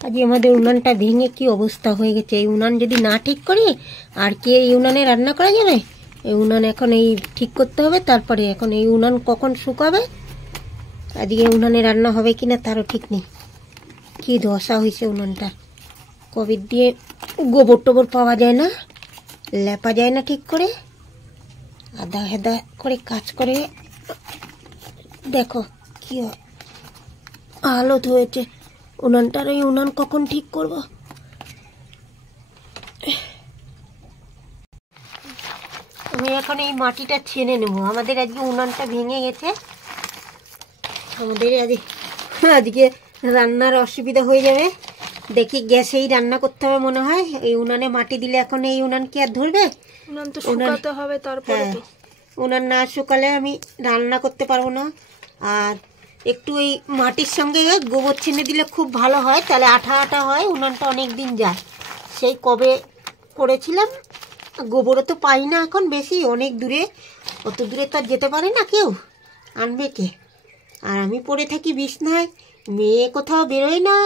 আজকে আমাদের উনানটা ভেঙে কি অবস্থা হয়ে গেছে। এই উনান যদি না ঠিক করি আর কি এই উনানে রান্না করা যাবে? এই উনান এখন এই ঠিক করতে হবে, তারপরে এখন এই উনান কখন শুকাবে, আজকে উনানে রান্না হবে কিনা তারও ঠিক নেই। কি দশা হয়েছে উনানটা। কোভিড দিয়ে গোবর টোবর পাওয়া যায় না, লেপা যায় না ঠিক করে, আদা হেদা করে কাজ করে। দেখো কি হালত হয়েছে উনানটার। এই উনান কখন ঠিক করব? আমি এখন এই মাটিটা ছেনে নেব। আমাদের আজকে উনানটা ভেঙে গেছে, আমাদের আজকে রান্নার অসুবিধা হয়ে যাবে। দেখি গ্যাসেই রান্না করতে হবে মনে হয়। এই উনানে মাটি দিলে এখন এই উনান কি আর ধরবে? উনান তো শুকাতে হবে তারপরে। তো উনান না শুকালে আমি রান্না করতে পারবো না। আর একটু এই মাটির সঙ্গে গোবর ছেনে দিলে খুব ভালো হয়, তাহলে আঠা আঠা হয়, উনানটা অনেক দিন যায়। সেই কবে করেছিলাম, গোবরও তো পাই না এখন বেশি, অনেক দূরে, অত দূরে তো আর যেতে পারে না কেউ, আনবে কে? আর আমি পড়ে থাকি বিছনায়, মেয়ে কোথাও বেরোয় না,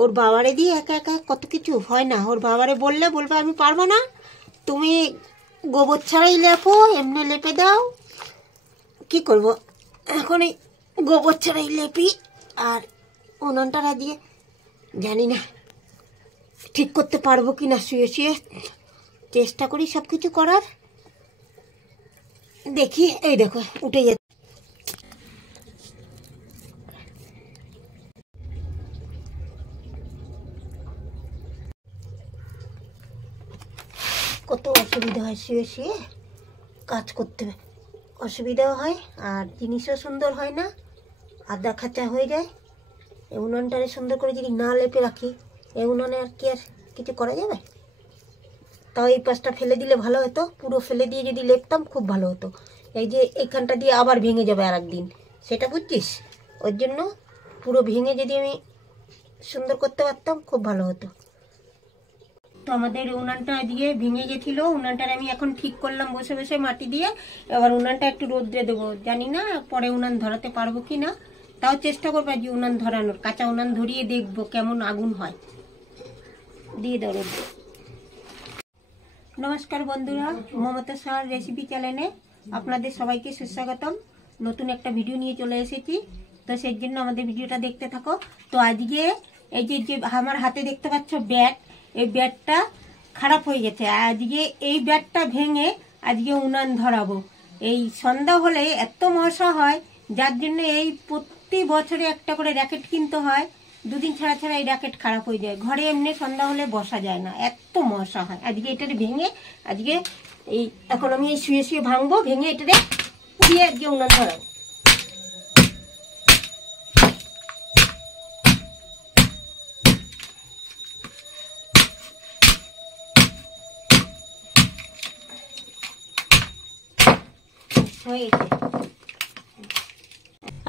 ওর বাবারে দিয়ে একা একা কত কিছু হয় না। ওর বাবারে বললে বলবে আমি পারবো না, তুমি গোবর ছাড়াই লেপো, এমনি লেপে দাও। কি করব এখন, এই গোবর ছাড়াই লেপি। আর উনানটা দিয়ে জানি না ঠিক করতে পারবো কি না, শুয়ে শুয়ে চেষ্টা করি সব কিছু করার। দেখি, এই দেখো উঠে যেতে। কত অসুবিধা হয় শুয়ে শুয়ে কাজ করতে, অসুবিধাও হয় আর জিনিসও সুন্দর হয় না, আদা খাঁচা হয়ে যায়। এই উনানটারে সুন্দর করে যদি না লেপে রাখি, এই উনানে আর কি আর কিছু করা যাবে? তাও এই পাশটা ফেলে দিলে ভালো হতো, পুরো ফেলে দিয়ে যদি লেপতাম খুব ভালো হতো। এই যে এইখানটা দিয়ে আবার ভেঙে যাবে আর একদিন, সেটা বুঝছিস? ওর জন্য পুরো ভেঙে যদি আমি সুন্দর করতে পারতাম খুব ভালো হতো। তো আমাদের উনানটা দিয়ে ভেঙে গেছিল, উনানটার আমি এখন ঠিক করলাম বসে বসে মাটি দিয়ে। এবার উনানটা একটু রোদ্রে দেবো, জানি না পরে উনান ধরাতে পারবো কি না, তাও চেষ্টা করবো যে উনান ধরানোর, কাঁচা উনান ধরিয়ে দেখবো কেমন আগুন হয়। দিয়ে দাও রোদ্রে। নমস্কার বন্ধুরা, মমতা সাহার রেসিপি চ্যানেলে আপনাদের সবাইকে সুস্বাগতম। নতুন একটা ভিডিও নিয়ে চলে এসেছি, তো সেই জন্য আমাদের ভিডিওটা দেখতে থাকো। তো আজকে এই যে আমার হাতে দেখতে পাচ্ছ ব্যাট, এই ব্যাটটা খারাপ হয়ে গেছে। আজকে এই ব্যাটটা ভেঙে আজকে উনান ধরাবো। এই সন্ধ্যা হলে এত মশা হয়, যার জন্য এই প্রতি বছরে একটা করে র্যাকেট কিনতে হয়। দুদিন ছাড়া ছাড়া এই র্যাকেট খারাপ হয়ে যায়, ঘরে এমনি সন্ধ্যা হলে বসা যায় না, এত মশা হয়। আজকে এটারে ভেঙে আজকে এই এখন আমি এই শুয়ে শুয়ে ভাঙবো, ভেঙে এটারে দিয়ে আজকে উনান ধরাবো।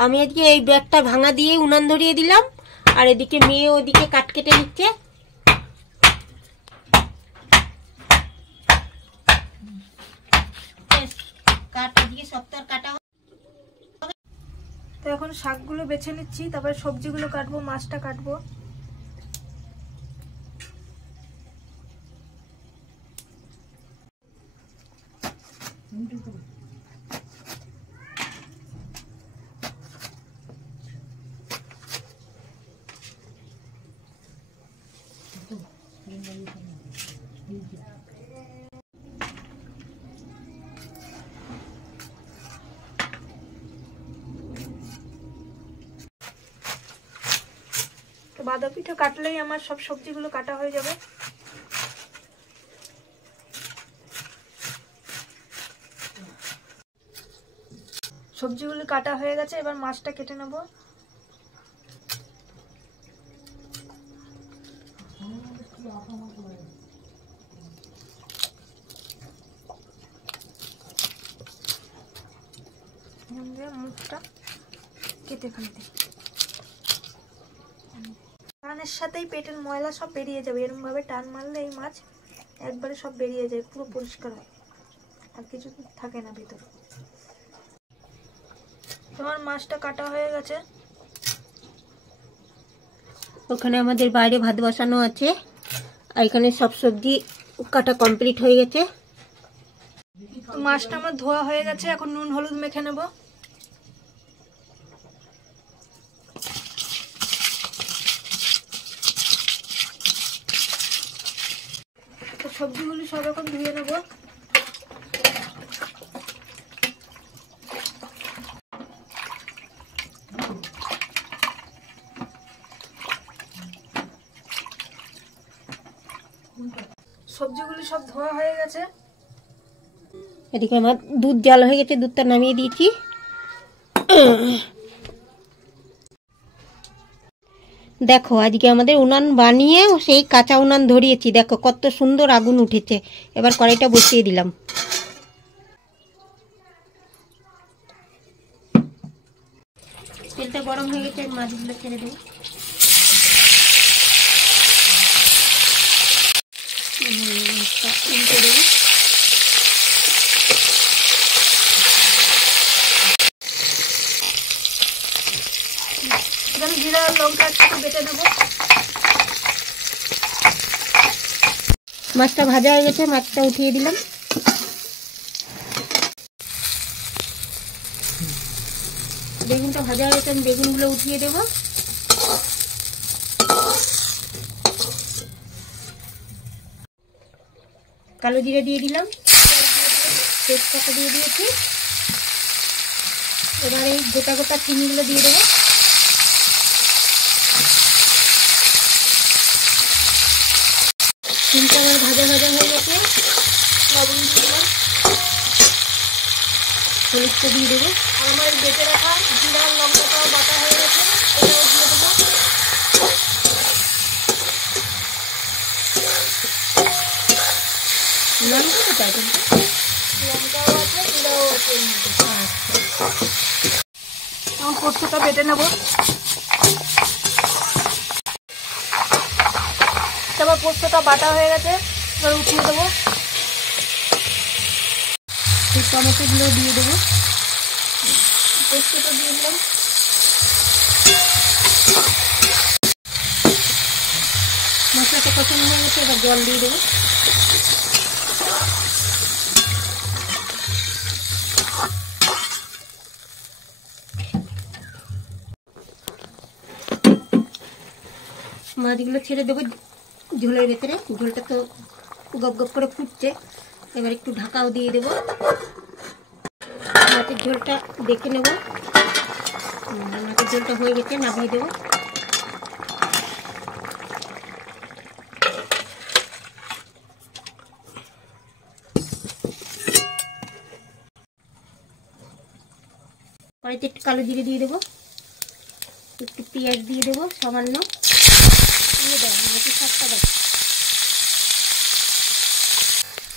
আমি আজকে এই ব্যাগটা ভাঙা দিয়ে উনান ধরিয়ে দিলাম, আর এদিকে মেয়ে ওদিকে কাট কেটে নিচ্ছে। তো এখন শাকগুলো বেছে নিচ্ছি, তারপরে সবজিগুলো কাটবো, মাছটা কাটবো। বাঁধাকপিটা কাটলেই আমার সব সবজিগুলো কাটা হয়ে যাবে। সবজিগুলো কাটা হয়ে গেছে, এবার মাছটা কেটে নেব। মুখটা কেটে ফেলতে, টানের সাথেই পেটের ময়লা সব বেরিয়ে যাবে। এরকম ভাবে টান মারলে এই মাছ একবারে সব বেরিয়ে যায়, পুরো পরিষ্কার হয়, আর কিছু থাকে না ভিতরে। তোমার মাছটা কাটা হয়ে গেছে, ওখানে আমাদের বাইরে ভাত বসানো আছে, আর এখানে সব সবজি কাটা কমপ্লিট হয়ে গেছে। তো মাছটা আমার ধোয়া হয়ে গেছে, এখন নুন হলুদ মেখে নেব। তো সবজিগুলি সব রকম ধুয়ে নেব। সবজিগুলি সব ধোয়া হয়ে গেছে। এদিকে আমার দুধ জাল হয়ে গেছে, দুধটা নামিয়ে দিয়েছি। দেখো আজকে আমাদের উনান বানিয়ে সেই কাঁচা উনান ধরিয়েছি, দেখো কত সুন্দর আগুন উঠেছে। এবার কড়াইটা বসিয়ে দিলাম। তেলটা গরম হয়ে গেছে, মাছগুলো ছেড়ে দেবো। উল্টে দেবো। এখানে জিরা আর লঙ্কা একসাথে বেটে নেব। মাছটা ভাজা হয়ে গেছে, মাছটা উঠিয়ে দিলাম। বেগুনটা ভাজা হয়ে গেছে, আমি বেগুনগুলো উঠিয়ে দেবো। কালো জিরে দিয়ে দিলাম, তেজপাতা দিয়ে দিয়েছি। এবার এই গোটা গোটা চিনিগুলো দিয়ে দেবো। চিনিটা আমার ভাজা ভাজা হয়ে গেছে, লবণ দিয়ে দিলাম। হলুদটা দিয়ে দেবো। আর আমার বেটে রাখা জিরা আর লঙ্কাটাও বাটা হয়ে গেছে, এটাও দিয়ে দেবো। লঙ্কা কোথায় কিন্তু? লঙ্কাও আছে, জিরাও আছে এর মধ্যে। এখন পোস্তটা বেটে নেব। তারপর পোস্তটা বাটা হয়ে গেছে, এবার উঠিয়ে দেবো। এই টমেটোগুলো দিয়ে দেবো। পোস্তটা দিয়ে দিলাম। মশলাটা কষানো হয়ে গেছে, এবার জল দিয়ে দেবো। মাছগুলো ছেড়ে দেবো ঝোলের ভেতরে। ঝোলটা তো গপ গপ করে ফুটছে, এবার একটু ঢাকাও দিয়ে দেবো। মাছের ঝোলটা দেখে নেব। মাছের ঝোলটা হয়ে গেছে, নামিয়ে দেবো। কড়াইতে একটু কালো জিরে দিয়ে দেবো, একটু পেঁয়াজ দিয়ে দেবো সামান্য। দিয়ে দেবো নাকি শাকটা দেবো,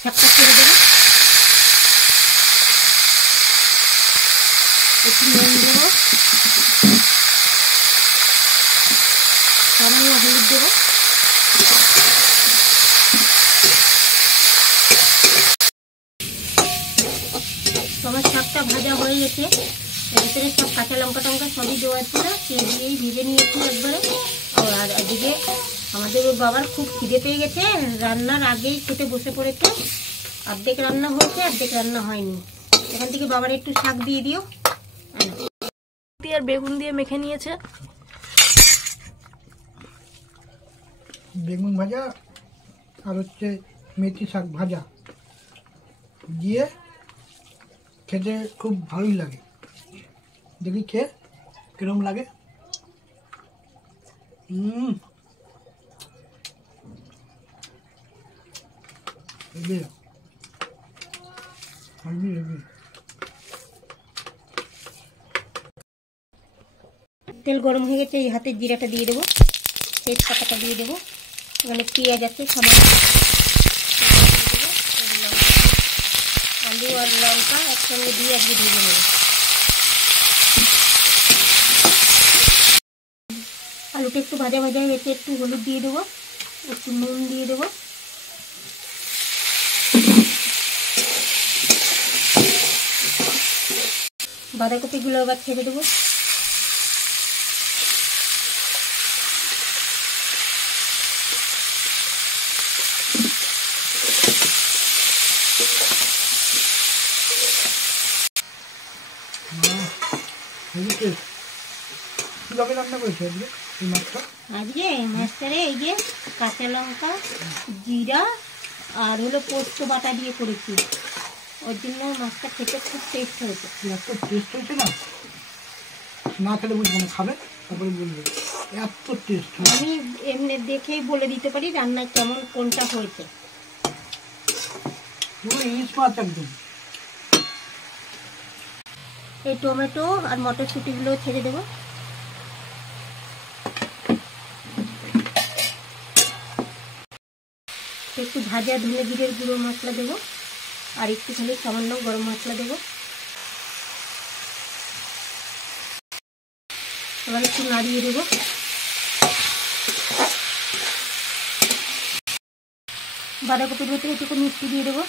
শাকটা ছেড়ে দেবো। একটু নুন দেবো, সামান্য হলুদ দেবো। আমার শাকটা ভাজা হয়ে গেছে, এর ভিতরে সব কাঁচা লঙ্কা টঙ্কা সবই দেওয়া ছিল, সে দিয়েই ভেজে নিয়েছি একবারে। আর এদিকে আমাদের ওর বাবার খুব খিদে পেয়ে গেছে, রান্নার আগেই খেতে বসে পড়েছে। অর্ধেক রান্না হয়েছে, অর্ধেক রান্না হয়নি। এখান থেকে বাবার একটু শাক দিয়ে দিও। আর বেগুন দিয়ে মেখে নিয়েছে। বেগুন ভাজা আর হচ্ছে মেথি শাক ভাজা দিয়ে খেতে খুব ভালোই লাগে। দেখি খেয়ে কিরম লাগে। তেল গরম হয়ে গেছে, এই হাতে জিরাটা দিয়ে দেবো, তেজপাতাটা দিয়ে দেবো। এখানে পেঁয়াজ আছে সামান্য, আলু আর লঙ্কা একসঙ্গে দিয়ে আজকে ভেজে নেব। আলুটা একটু ভাজা ভাজা হয়ে গেছে, একটু হলুদ দিয়ে দেবো, একটু নুন দিয়ে দেবো। বাঁধাকপিগুলো আবার ছেড়ে দেবো। টেস্ট। কীভাবে রান্না করেছে আজকে এই মাছটা? আজকে মাছটারে এই যে কাঁচা লঙ্কা, জিরা আর হলো পোস্ত বাটা দিয়ে করেছি, ওর জন্য মাছটা খেতে খুব টেস্ট হয়েছে। এত টেস্ট হয়েছে না, না খেলে বুঝবো না, খাবে তারপরে বলবে এত টেস্ট হয়েছে। আমি এমনি দেখেই বলে দিতে পারি রান্না কেমন কোনটা হয়েছে। পুরো ইলিশ মাছ একদম। এই টমেটো আর মটরশুঁটিগুলো ছেড়ে দেবো। একটু ভাজা ধনে জিরের গুঁড়ো মশলা দেবো আর একটুখানি সামান্য গরম মশলা দেবো। এবার একটু নাড়িয়ে দেবো। বাঁধাকপির ভেতরে একটু মিষ্টি দিয়ে দেবো।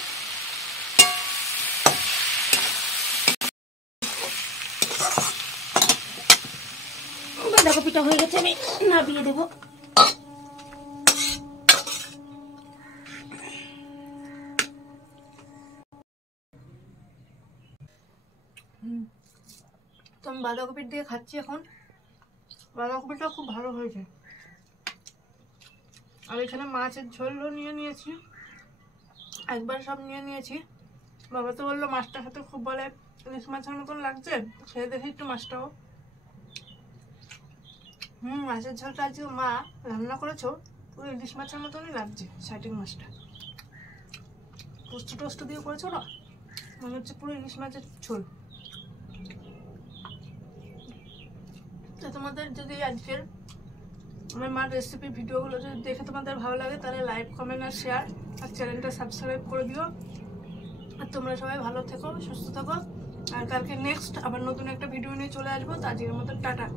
বাঁধাকপিটা হয়ে গেছে, আমি নামিয়ে দেবো। তো আমি বাঁধাকপির দিয়ে খাচ্ছি এখন। বাঁধাকপিটা খুব ভালো হয়েছে। আর এখানে মাছের ঝোলও নিয়ে নিয়েছি, একবার সব নিয়ে নিয়েছি। বাবা তো বললো মাছটা খেতে খুব বলে ইলিশ মাছের মতন লাগছে, খেয়ে দেখি একটু মাছটাও। মাছের ঝোলটা আজকে মা রান্না করেছো, পুরো ইলিশ মাছের মতনই লাগছে। শাইটিং মাছটা পোস্ত টোস্ত দিয়ে করেছো না, মনে হচ্ছে পুরো ইলিশ মাছের ঝোল। তো তোমাদের যদি আজকের আমার মার রেসিপি ভিডিওগুলো যদি দেখে তোমাদের ভালো লাগে তাহলে লাইক, কমেন্ট আর শেয়ার আর চ্যানেলটা সাবস্ক্রাইব করে দিও। আর তোমরা সবাই ভালো থেকো, সুস্থ থাকো। আর কালকে নেক্সট আবার নতুন একটা ভিডিও নিয়ে চলে আসবো। তো আজকের মতো টাটা।